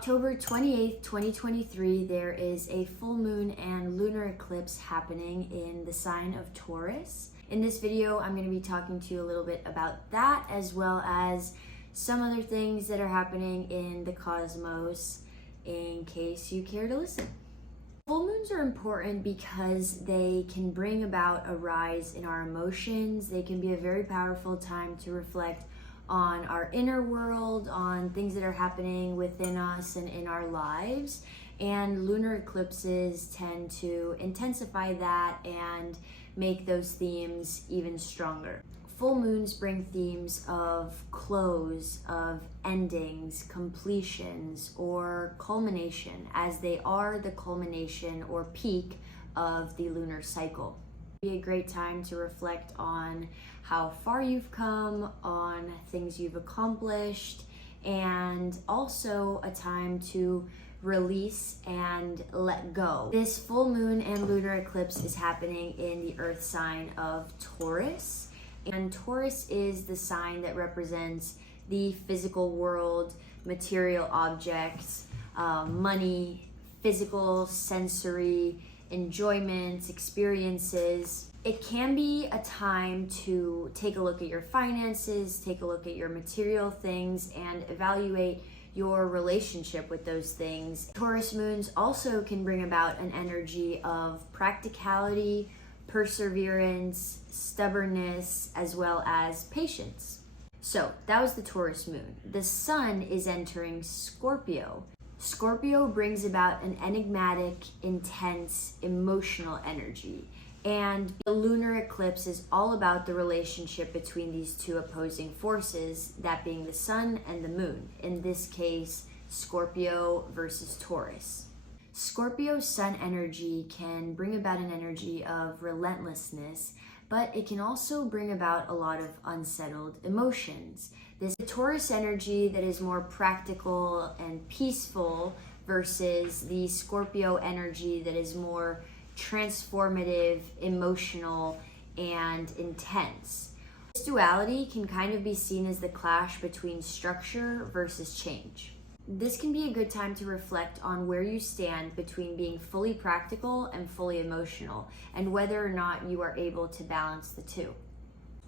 October 28th, 2023, there is a full moon and lunar eclipse happening in the sign of Taurus. In this video, I'm going to be talking to you a little bit about that, as well as some other things that are happening in the cosmos, in case you care to listen. Full moons are important because they can bring about a rise in our emotions. They can be a very powerful time to reflect on our inner world, on things that are happening within us and in our lives. And lunar eclipses tend to intensify that and make those themes even stronger. Full moons bring themes of close, of endings, completions, or culmination, as they are the culmination or peak of the lunar cycle. Be a great time to reflect on how far you've come, on things you've accomplished, and also a time to release and let go. This full moon and lunar eclipse is happening in the earth sign of Taurus, and Taurus is the sign that represents the physical world, material objects, money, physical, sensory, enjoyments, experiences. It can be a time to take a look at your finances, take a look at your material things, and evaluate your relationship with those things. Taurus moons also can bring about an energy of practicality, perseverance, stubbornness, as well as patience. So that was the Taurus moon. The sun is entering Scorpio. Scorpio brings about an enigmatic, intense, emotional energy. And the lunar eclipse is all about the relationship between these two opposing forces, that being the sun and the moon. In this case, Scorpio versus Taurus. Scorpio's sun energy can bring about an energy of relentlessness, but it can also bring about a lot of unsettled emotions. This Taurus energy that is more practical and peaceful versus the Scorpio energy that is more transformative, emotional, and intense. This duality can kind of be seen as the clash between structure versus change. This can be a good time to reflect on where you stand between being fully practical and fully emotional, and whether or not you are able to balance the two.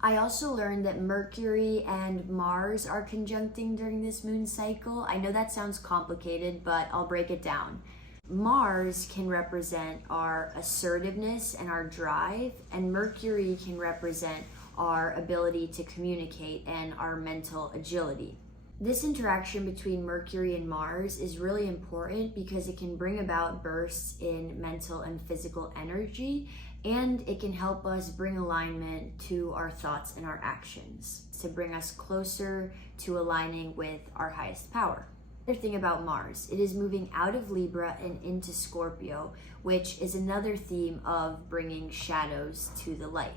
I also learned that Mercury and Mars are conjuncting during this moon cycle. I know that sounds complicated, but I'll break it down. Mars can represent our assertiveness and our drive, and Mercury can represent our ability to communicate and our mental agility. This interaction between Mercury and Mars is really important because it can bring about bursts in mental and physical energy, and it can help us bring alignment to our thoughts and our actions to bring us closer to aligning with our highest power. Another thing about Mars, it is moving out of Libra and into Scorpio, which is another theme of bringing shadows to the light.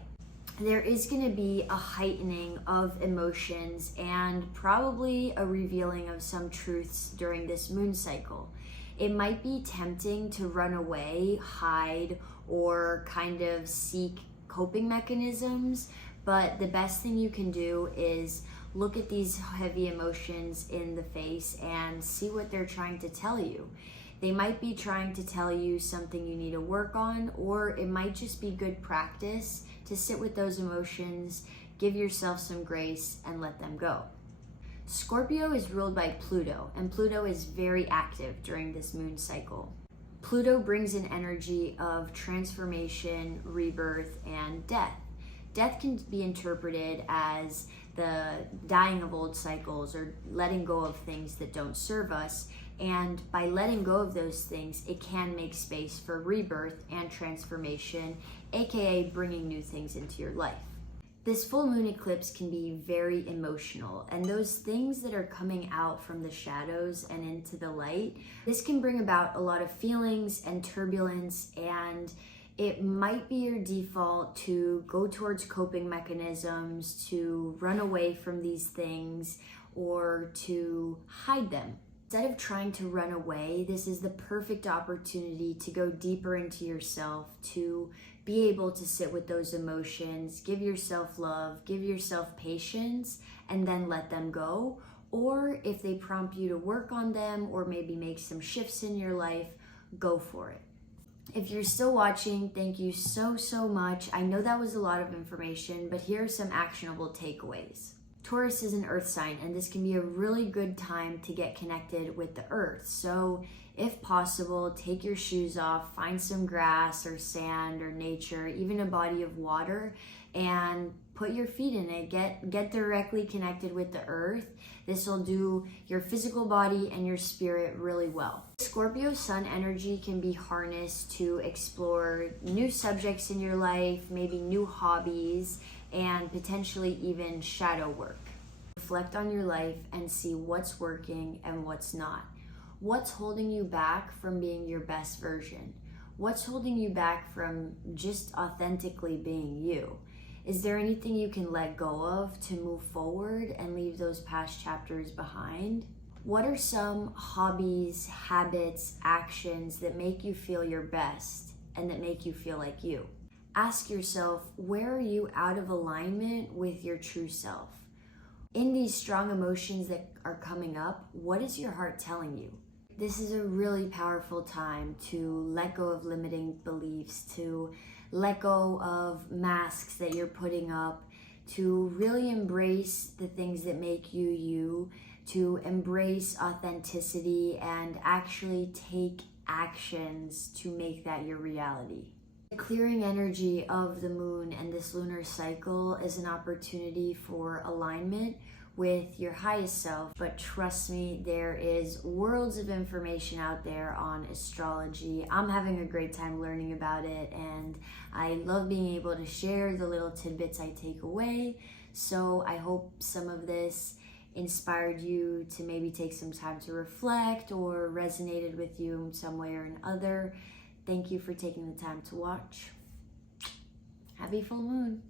There is going to be a heightening of emotions and probably a revealing of some truths during this moon cycle. It might be tempting to run away, hide, or kind of seek coping mechanisms, but the best thing you can do is look at these heavy emotions in the face and see what they're trying to tell you. They might be trying to tell you something you need to work on, or it might just be good practice to sit with those emotions, give yourself some grace, and let them go. Scorpio is ruled by Pluto, and Pluto is very active during this moon cycle. Pluto brings an energy of transformation, rebirth, and death. Death can be interpreted as the dying of old cycles or letting go of things that don't serve us. And by letting go of those things, it can make space for rebirth and transformation, aka bringing new things into your life. This full moon eclipse can be very emotional, and those things that are coming out from the shadows and into the light, this can bring about a lot of feelings and turbulence, and it might be your default to go towards coping mechanisms, to run away from these things, or to hide them. Instead of trying to run away, this is the perfect opportunity to go deeper into yourself, to be able to sit with those emotions, give yourself love, give yourself patience, and then let them go. or if they prompt you to work on them or maybe make some shifts in your life, go for it. If you're still watching, thank you so much. I know that was a lot of information, but here are some actionable takeaways. Taurus is an earth sign, and this can be a really good time to get connected with the earth. So if possible, take your shoes off, find some grass or sand or nature, even a body of water, and put your feet in it. Get directly connected with the earth. This will do your physical body and your spirit really well. Scorpio sun energy can be harnessed to explore new subjects in your life, maybe new hobbies, and potentially even shadow work. Reflect on your life and see what's working and what's not. What's holding you back from being your best version? What's holding you back from just authentically being you? Is there anything you can let go of to move forward and leave those past chapters behind? What are some hobbies, habits, actions that make you feel your best and that make you feel like you? Ask yourself, where are you out of alignment with your true self? In these strong emotions that are coming up, what is your heart telling you? This is a really powerful time to let go of limiting beliefs, to let go of masks that you're putting up, to really embrace the things that make you you, to embrace authenticity and actually take actions to make that your reality. The clearing energy of the moon and this lunar cycle is an opportunity for alignment with your highest self, but trust me, there is worlds of information out there on astrology. I'm having a great time learning about it, and I love being able to share the little tidbits I take away. So I hope some of this inspired you to maybe take some time to reflect or resonated with you in some way or another. Thank you for taking the time to watch. Happy full moon.